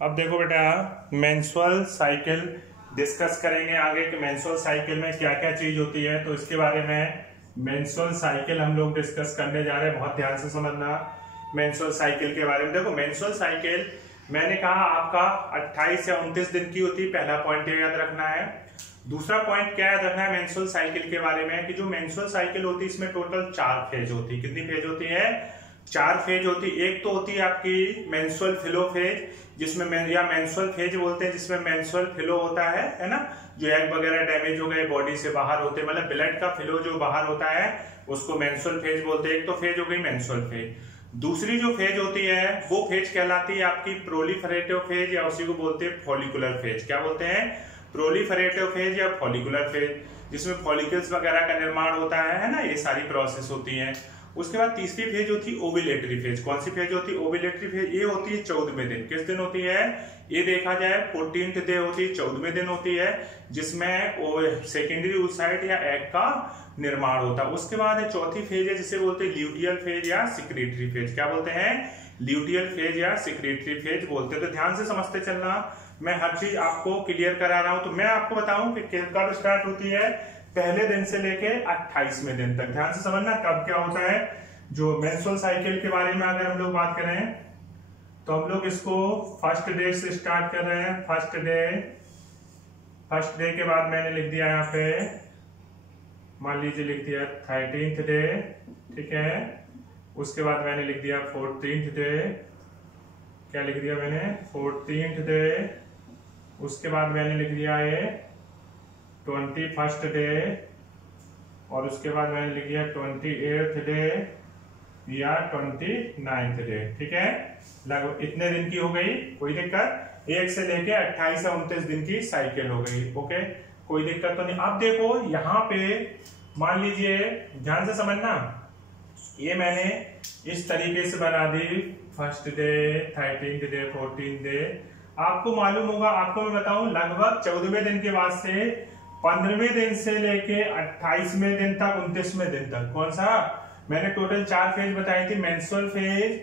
अब देखो बेटा, मेंस्ट्रुअल साइकिल डिस्कस करेंगे आगे कि मेंस्ट्रुअल साइकिल में क्या क्या चीज होती है। तो इसके बारे में मेंस्ट्रुअल साइकिल हम लोग डिस्कस करने जा रहे हैं, बहुत ध्यान से समझना मेंस्ट्रुअल साइकिल के बारे में। देखो मेंस्ट्रुअल साइकिल मैंने कहा आपका 28 या 29 दिन की होती है, पहला पॉइंट ये याद रखना है। दूसरा पॉइंट क्या याद रखना है मेंस्ट्रुअल साइकिल के बारे में कि जो मेंस्ट्रुअल साइकिल होती है इसमें टोटल 4 फेज होती है। कितनी फेज होती है? 4 फेज होती है। एक तो होती है आपकी मेंस्ट्रुअल फ्लो फेज, जिसमें या मेंस्ट्रुअल फेज बोलते हैं, जिसमें मेंस्ट्रुअल फ्लो होता है ना, जो एग वगैरह डैमेज हो गए बॉडी से बाहर होते हैं, मतलब ब्लड का फ्लो जो बाहर होता है उसको मेंस्ट्रुअल फेज बोलते हैं। एक तो फेज हो गई मेंस्ट्रुअल फेज। दूसरी जो फेज होती है वो फेज कहलाती है आपकी प्रोलिफरेटिव फेज, या उसी को बोलते हैं फॉलिकुलर फेज। क्या बोलते हैं? प्रोलिफरेटिव फेज या फॉलिकुलर फेज, जिसमें फॉलिकल्स वगैरह का निर्माण होता है ना, ये सारी प्रोसेस होती है। उसके बाद तीसरी फेज होती है ओव्यूलेटरी फेज। कौन सी फेज होती है? Ovulatory phase. ये होती है 14वें दिन। किस दिन होती है? ये देखा जाए 14th डे होती है, 14वें दिन होती है, जिसमें सेकेंडरी oocyte या एग का निर्माण होता है। उसके बाद चौथी फेज है जिसे बोलते हैं ल्यूटियल फेज या सिक्रेटरी फेज। क्या बोलते हैं? ल्यूटियल फेज या सिक्रेटरी फेज बोलते हैं। तो ध्यान से समझते चलना, मैं हर चीज आपको क्लियर करा रहा हूं। तो मैं आपको बताऊं कि कब स्टार्ट होती है, पहले दिन से लेके 28वें दिन तक। ध्यान से समझना कब क्या होता है। जो मेंस्ट्रुअल साइकिल के बारे में अगर हम लोग बात करें तो हम लोग इसको फर्स्ट डे से स्टार्ट कर रहे हैं। फर्स्ट डे के बाद मैंने लिख दिया यहाँ पे, मान लीजिए लिख दिया 13th डे, ठीक है। उसके बाद मैंने लिख दिया 14th डे। क्या लिख दिया मैंने? 14th day. उसके बाद मैंने लिख दिया ये 21st डे, और उसके बाद मैंने लिख दिया 28th डे या 29th डे, ठीक है। लगभग इतने दिन की हो गई, कोई दिक्कत। 1 से लेके 28 या 29 दिन की साइकिल हो गई, ओके, कोई दिक्कत तो नहीं। अब देखो यहाँ पे मान लीजिए, ध्यान से समझना, ये मैंने इस तरीके से बना दी, first day, 13th day, 14th day. आपको मालूम होगा, आपको मैं बताऊं, लगभग 14वें दिन के बाद से 15वें दिन से लेके 28वें दिन तक, 29वें दिन तक, कौन सा मैंने टोटल 4 फेज बताई थी, मेंस्ट्रुअल फेज,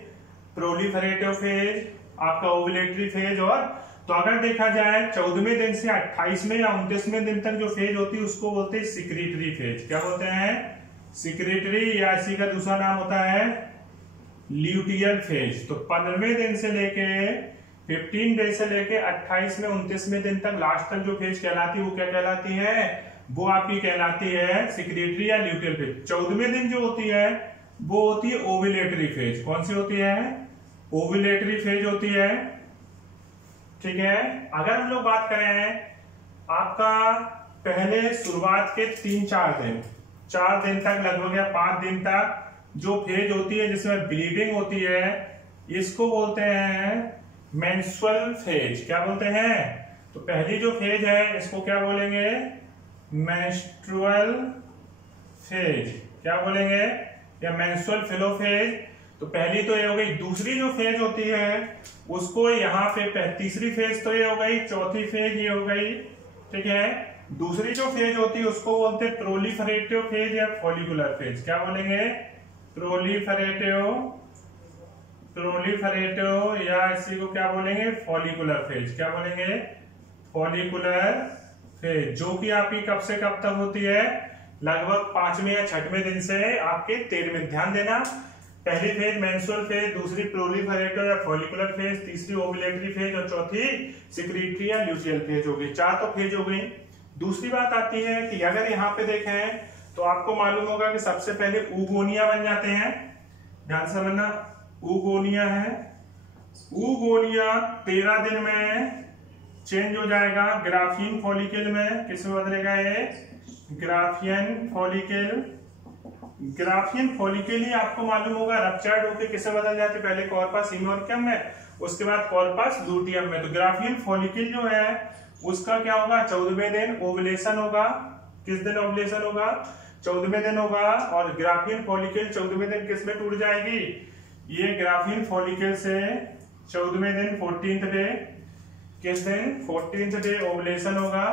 प्रोलिफरेटिव फेज, आपका ओव्यूलेटरी फेज, और तो अगर देखा जाए 14वें दिन से 28वें या 29वें दिन तक जो फेज होती है उसको बोलते हैं सिक्रेटरी फेज। क्या बोलते हैं? सिक्रेटरी, या इसी का दूसरा नाम होता है ल्यूटियल फेज। तो 15वें दिन से लेके 15 डे से लेके 28 में 29वें दिन तक लास्ट तक जो फेज कहलाती है वो क्या कहलाती है? वो आपकी कहलाती है सिक्रेटरी या ल्यूटियल फेज। 14वें दिन जो होती है वो होती है ओव्यूलेटरी फेज। कौन सी होती है? ओव्यूलेटरी फेज होती है, ठीक है। अगर हम लोग बात करें आपका पहले शुरुआत के 3-4 दिन, 4 दिन तक लगभग या 5 दिन तक जो फेज होती है जिसमें ब्लीडिंग होती है, इसको बोलते हैं मेंस्ट्रुअल फेज। क्या बोलते हैं? तो पहली जो फेज है इसको क्या बोलेंगे? Menstrual phase. क्या बोलेंगे? या मेंस्ट्रुअल फ्लो फेज। तो पहली तो ये हो गई। दूसरी जो फेज होती है उसको यहाँ पे, तीसरी फेज तो ये हो गई, चौथी फेज ये हो गई, ठीक है। दूसरी जो फेज होती है उसको बोलते हैं प्रोलिफरेटिव फेज या फॉलिकुलर फेज। क्या बोलेंगे? प्रोलिफरेटिव या इसी को क्या बोलेंगे? Follicular phase. क्या बोलेंगे? फॉलिकुलर फेज, जो कि आपकी कब से कब तक होती है? लगभग 5वें या 6वें दिन से आपके 13वें। ध्यान देना, पहली फेज मेंस्ट्रुअल फेज, दूसरी प्रोलिफरेटिव या फॉलिकुलर फेज, तीसरी ओव्यूलेटरी फेज, और चौथी सिक्रेटरी या ल्यूटियल फेज हो गई। 4 तो फेज हो गई। दूसरी बात आती है कि अगर यहाँ पे देखें तो आपको मालूम होगा कि सबसे पहले ऊगोनिया बन जाते हैं। ध्यान से समझना, ऊगोनिया है। ऊगोनिया 13 दिन में चेंज हो जाएगा ग्राफियन फॉलिकल में। किसमें बदलेगा ये? Graafian follicle. ग्राफियन फॉलिकल ही आपको मालूम होगा रप्चर्ड होकर किसे बदल जाते? पहले कॉर्पस इनोर्कियम में, उसके बाद कॉर्पस लूटियम में। तो ग्राफियन फॉलिकल जो है उसका क्या होगा? 14वें दिन ओवुलेशन होगा। किस दिन ओवुलेशन होगा? 14वें दिन होगा। और ग्राफियन फॉलिकल 14वें दिन किस में टूट जाएगी? ये ग्राफियन फॉलिकल से 14वें दिन 14th डे, किस दिन? 14th डे ओवुलेशन होगा।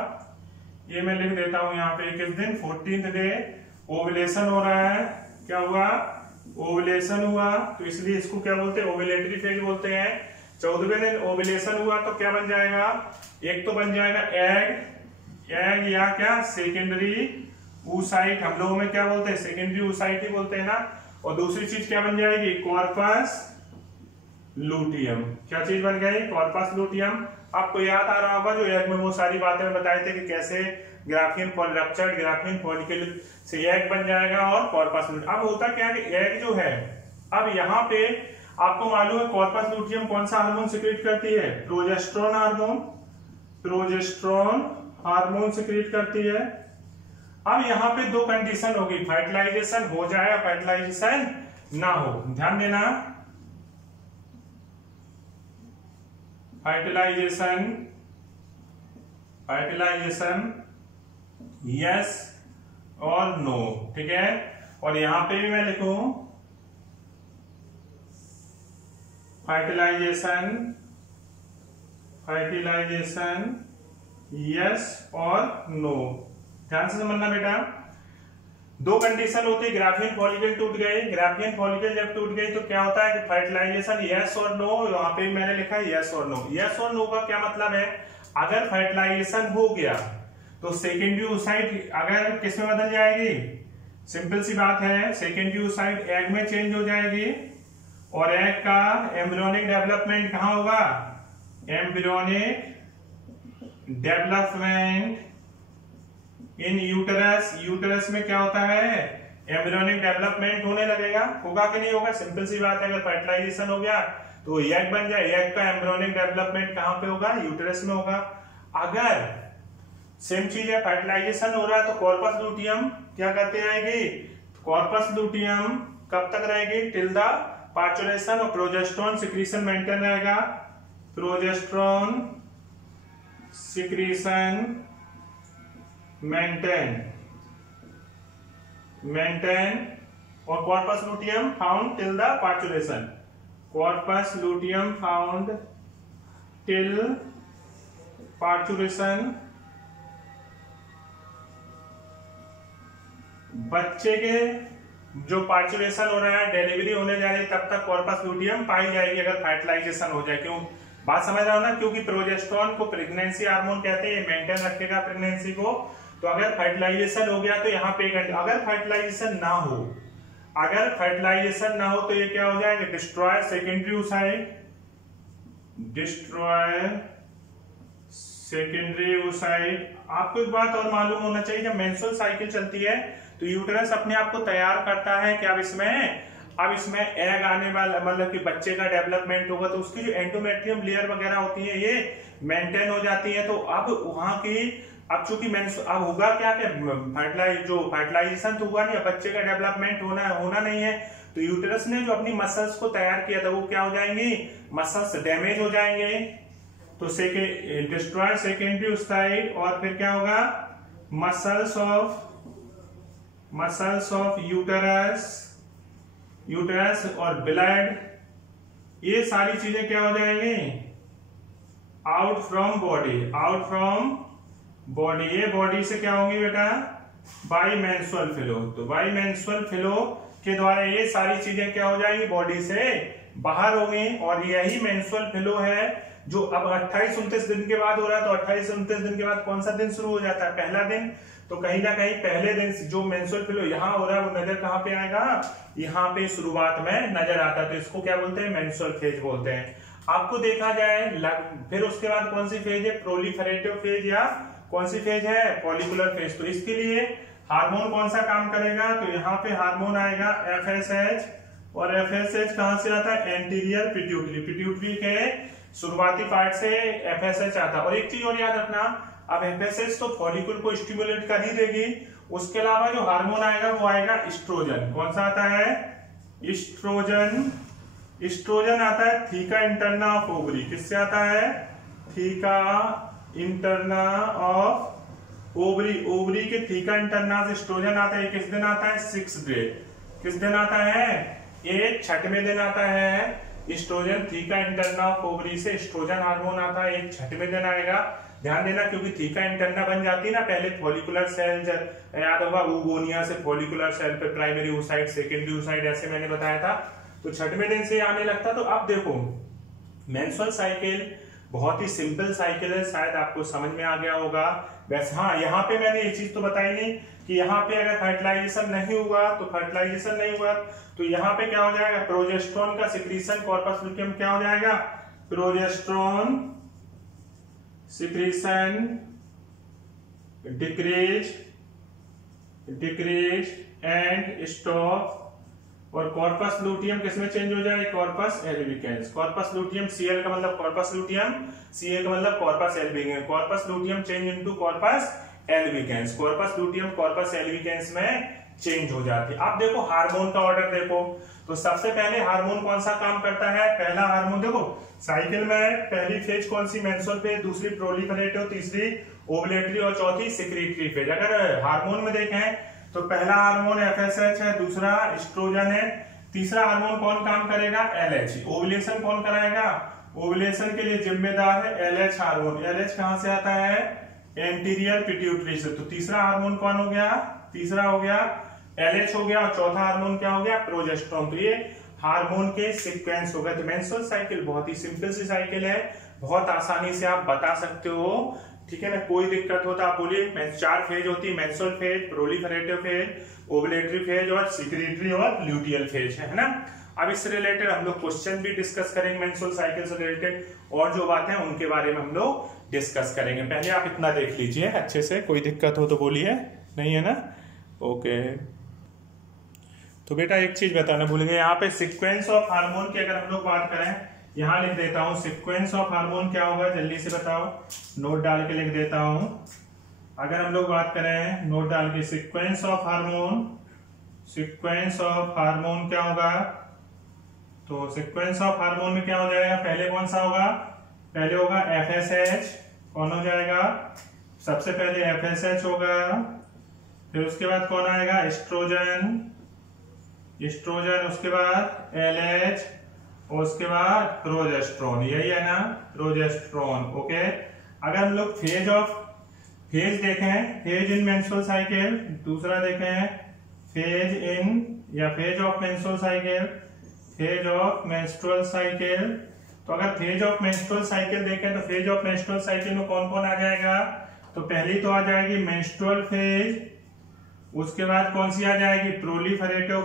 ये मैं लिख देता हूं यहाँ पे, किस दिन 14th डे ओवुलेशन हो रहा है। क्या हुआ? ओवुलेशन हुआ, तो इसलिए इसको क्या बोलते हैं? ओवुलेटरी फेज बोलते हैं। 14वें दिन ओवुलेशन हुआ तो क्या बन जाएगा? एक तो बन जाएगा एग या क्या सेकेंडरी oocyte, हम लोगों में क्या बोलते हैं? सेकेंडरी oocyte ही बोलते हैं ना। और दूसरी चीज क्या बन जाएगी? Corpus luteum. क्या चीज बन गई? Corpus luteum. आपको याद आ रहा होगा जो एग में वो सारी बातें मैं बताए थे कि कैसे ग्राफियन रप्चर्ड ग्राफियन फॉलिकल से एग बन जाएगा और कॉर्पस लूटियम। अब होता क्या है कि एग जो है, अब यहाँ पे आपको मालूम है कॉर्पस लूटियम कौन सा हार्मोन सिक्रीट करती है? Progesterone hormone. Progesterone hormone secrete करती है। अब यहाँ पे दो कंडीशन होगी, फर्टिलाइजेशन हो जाए या फर्टिलाइजेशन ना हो। ध्यान देना, फर्टिलाइजेशन यस और नो, ठीक है। और यहां पे भी मैं लिखूं फर्टिलाइजेशन यस और नो। ध्यान से समझना बेटा, दो कंडीशन होती है। ग्राफियन फॉलिकल टूट गई, ग्राफियन फॉलिकल जब टूट गई तो क्या होता है कि फर्टिलाइजेशन यस और नो। वहां पे मैंने लिखा है यस और नो। यस और नो का क्या मतलब है? अगर फर्टिलाइजेशन हो गया तो सेकेंडरी oocyte अगर किस में बदल जाएगी? सिंपल सी बात है, सेकेंडरी oocyte एग में चेंज हो जाएगी और एग का एम्ब्रियोनिक डेवलपमेंट कहां होगा? Embryonic development in uterus. Uterus में क्या होता है? एम्ब्रियोनिक डेवलपमेंट होने लगेगा। होगा कि नहीं होगा? सिंपल सी बात है, अगर फर्टिलाइजेशन हो गया तो एग बन जाए, एग का एम्ब्रियोनिक डेवलपमेंट कहां पे होगा? यूटेरस में होगा। अगर सेम चीज है, फर्टिलाइजेशन हो रहा है तो कॉर्पस लूटियम क्या करते रहेगी? कॉर्पस लूटियम कब तक रहेगी? Till the parturition. और प्रोजेस्टेरोन सिक्रीशन मेंटेन रहेगा। प्रोजेस्टेरोन सिक्रीशन मेंटेन और corpus luteum found till the parturition. Corpus luteum found till parturition. बच्चे के जो पार्चुरेशन हो रहा है, डिलीवरी होने जा रही है, तब तक कॉर्पस लूटियम पाई जाएगी अगर फर्टिलाइजेशन हो जाए। क्यों? बात समझ रहा हो ना? क्योंकि प्रोजेस्टेरोन को प्रेगनेंसी हार्मोन कहते हैं, मेंटेन रखेगा प्रेगनेंसी को। तो अगर फर्टिलाइजेशन हो गया तो यहाँ पे अगर फर्टिलाइजेशन ना हो, तो ये क्या हो जाएगा? Destroy secondary oocyte, destroy secondary oocyte। आपको एक बात और मालूम होना चाहिए, जब मेंस्ट्रुअल साइकिल चलती है तो यूटेरस अपने आप को तैयार करता है कि अब इसमें एग आने वाला, मतलब कि बच्चे का डेवलपमेंट होगा तो उसकी जो एंडोमेट्रियम लेयर वगैरह होती है ये मेंटेन हो जाती है। तो अब वहां की अब चूंकि अब होगा क्या फर्टिलाइजेशन तो हुआ नहीं, बच्चे का डेवलपमेंट होना नहीं है, तो यूटेरस ने जो अपनी मसल्स को तैयार किया था वो क्या हो जाएंगी? मसल्स डैमेज हो जाएंगे। तो डिस्ट्रॉय सेकेंडरी oocyte और फिर क्या होगा? मसल्स ऑफ यूटेरस और ब्लड, ये सारी चीजें क्या हो जाएंगी? Out from body. ये बॉडी से क्या होंगी बेटा? By menstrual flow. तो बाई मेंस्ट्रुअल फ्लो के द्वारा ये सारी चीजें क्या हो जाएंगी? बॉडी से बाहर होंगी। और यही मेंस्ट्रुअल फ्लो है जो अब 28-29 दिन के बाद हो रहा है। तो 28-29 दिन के बाद कौन सा दिन शुरू हो जाता है? पहला दिन। तो कहीं ना कहीं पहले दिन जो मेंस्ट्रुअल फ्लो यहाँ हो रहा है वो नजर कहाँ पे आएगा? यहाँ पे शुरुआत में नजर आता है। तो इसको क्या बोलते हैं? मेंस्ट्रुअल फेज बोलते हैं। आपको देखा जाए फिर उसके बाद कौन सी फेज है? प्रोलिफरेटिव फेज या कौन सी फेज है? Follicular phase. तो इसके लिए हार्मोन कौन सा काम करेगा? तो यहाँ पे हार्मोन आएगा FSH। और FSH कहां से आता है? Anterior pituitary. पिट्यूटरी के शुरुआती पार्ट से FSH आता है। और एक चीज और याद रखना, अब FSH तो फॉलिकल को स्टिमुलेट कर ही देगी, उसके अलावा जो हार्मोन आएगा वो आएगा एस्ट्रोजन। कौन सा आता है? एस्ट्रोजन आता है थीका इंटरना ऑफ ओवरी। किससे आता है? थीका इंटरना ऑफ ओवरी के थीका इंटरना से एस्ट्रोजन आता है। किस दिन आता है? 6th day. किस दिन आता है? ये 6वें दिन आता है। Estrogen theca interna of ovary से एस्ट्रोजन हार्मोन आता है, एक 6वें दिन आएगा। ध्यान देना, क्योंकि थीका इंटरना बन जाती है ना, पहले फॉलिकुलर सेल याद होगा वूगोनिया से फॉलिकुलर सेल पे प्राइमरी oocyte सेकेंडरी oocyte ऐसे मैंने बताया था, तो छठवें दिन से आने लगता। तो अब देखो मेंस्ट्रुअल साइकिल बहुत ही सिंपल साइकिल है, शायद आपको समझ में आ गया होगा। वैसे हाँ, यहाँ पे मैंने ये चीज तो बताई नहीं कि यहाँ पे अगर फर्टिलाइजेशन नहीं हुआ तो यहाँ पे क्या हो जाएगा, प्रोजेस्टेरोन का सिक्रीशन कॉर्पस लुटियम क्या हो जाएगा, progesterone secretion decrease and stop, और कॉर्पस लुटियम किसमें चेंज हो जाएगा, corpus albicans. Corpus luteum Cl का मतलब कॉर्पस लुटियम, Ca का मतलब corpus albicans, corpus luteum change into corpus albicans, corpus luteum corpus albicans में चेंज हो जाती है। अब देखो हार्मोन का ऑर्डर देखो, तो सबसे पहले हार्मोन कौन सा काम करता है, पहला हार्मोन देखो साइकिल में पहली फेज कौन सी, मेंस्ट्रुअल फेज, दूसरी प्रोलिफरेटिव, तीसरी ओवुलेटरी और चौथी सिक्रीटरी फेज। अगर हार्मोन में देखें तो पहला हार्मोन FSH है, दूसरा एस्ट्रोजन है, तीसरा हार्मोन कौन काम करेगा, LH। ओवुलेशन कौन कराएगा, ओवुलेशन के लिए जिम्मेदार है LH हार्मोन। LH कहां से आता है, एंटीरियर पिट्यूटरी से। तो तीसरा हार्मोन कौन हो गया, तीसरा हो गया LH हो गया, और चौथा हार्मोन क्या हो गया, प्रोजेस्टेरोन। तो ये हार्मोन के सीक्वेंस हो गए। तो मेंस्ट्रुअल साइकिल बहुत ही सिंपल सी साइकिल है, बहुत आसानी से आप बता सकते हो, ठीक है ना। कोई दिक्कत हो तो आप बोलिए। 4 फेज होती है, menstrual phase, proliferative phase, ovulatory phase और सिक्रीटरी और ल्यूटियल फेज है ना। अब इससे रिलेटेड हम लोग क्वेश्चन भी डिस्कस करेंगे, मेंस्ट्रुअल साइकिल से रिलेटेड और जो बातें हैं उनके बारे में हम लोग डिस्कस करेंगे। पहले आप इतना देख लीजिए अच्छे से, कोई दिक्कत हो तो बोलिए, नहीं है ना, ओके। तो बेटा एक चीज बताना भूल गए, यहाँ पे सीक्वेंस ऑफ हार्मोन की अगर हम लोग बात करें, यहां लिख देता हूं सीक्वेंस ऑफ हार्मोन क्या होगा, जल्दी से बताओ, नोट डाल के लिख देता हूं। अगर हम लोग बात करें नोट डाल के, सीक्वेंस ऑफ हार्मोन क्या होगा, तो सीक्वेंस ऑफ हार्मोन में क्या हो जाएगा, पहले कौन सा होगा, पहले होगा FSH, कौन हो जाएगा, सबसे पहले FSH होगा, फिर उसके बाद कौन आएगा, एस्ट्रोजन, उसके बाद LH, और उसके बाद प्रोजेस्टेरोन, यही है ना, प्रोजेस्टेरोन, ओके। अगर हम लोग फेज देखें, फेज इन मेंस्ट्रुअल साइकिल, दूसरा देखें फेज इन या फेज ऑफ मेंस्ट्रुअल साइकिल, तो अगर फेज ऑफ मेंस्ट्रुअल साइकिल देखें तो फेज ऑफ मेंस्ट्रुअल साइकिल में कौन कौन आ जाएगा, तो पहली तो आ जाएगी मेंस्ट्रुअल फेज, उसके बाद कौन सी आ जाएगी, प्रोलिफरेटिव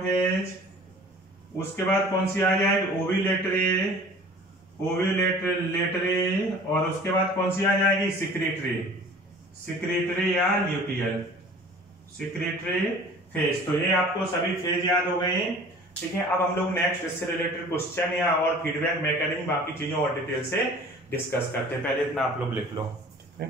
फेज, उसके बाद कौन सी आ जाएगी, ओव्यूलेटरी, और उसके बाद कौन सी आ जाएगी, सिक्रीटरी या ल्यूटियल, सिक्रीटरी फेज। तो ये आपको सभी फेज याद हो गए, ठीक है। अब हम लोग नेक्स्ट इससे रिलेटेड क्वेश्चन या और फीडबैक मैकेनिज्म बाकी चीजों और डिटेल से डिस्कस करते हैं। पहले इतना आप लोग लिख लो, ठीक है।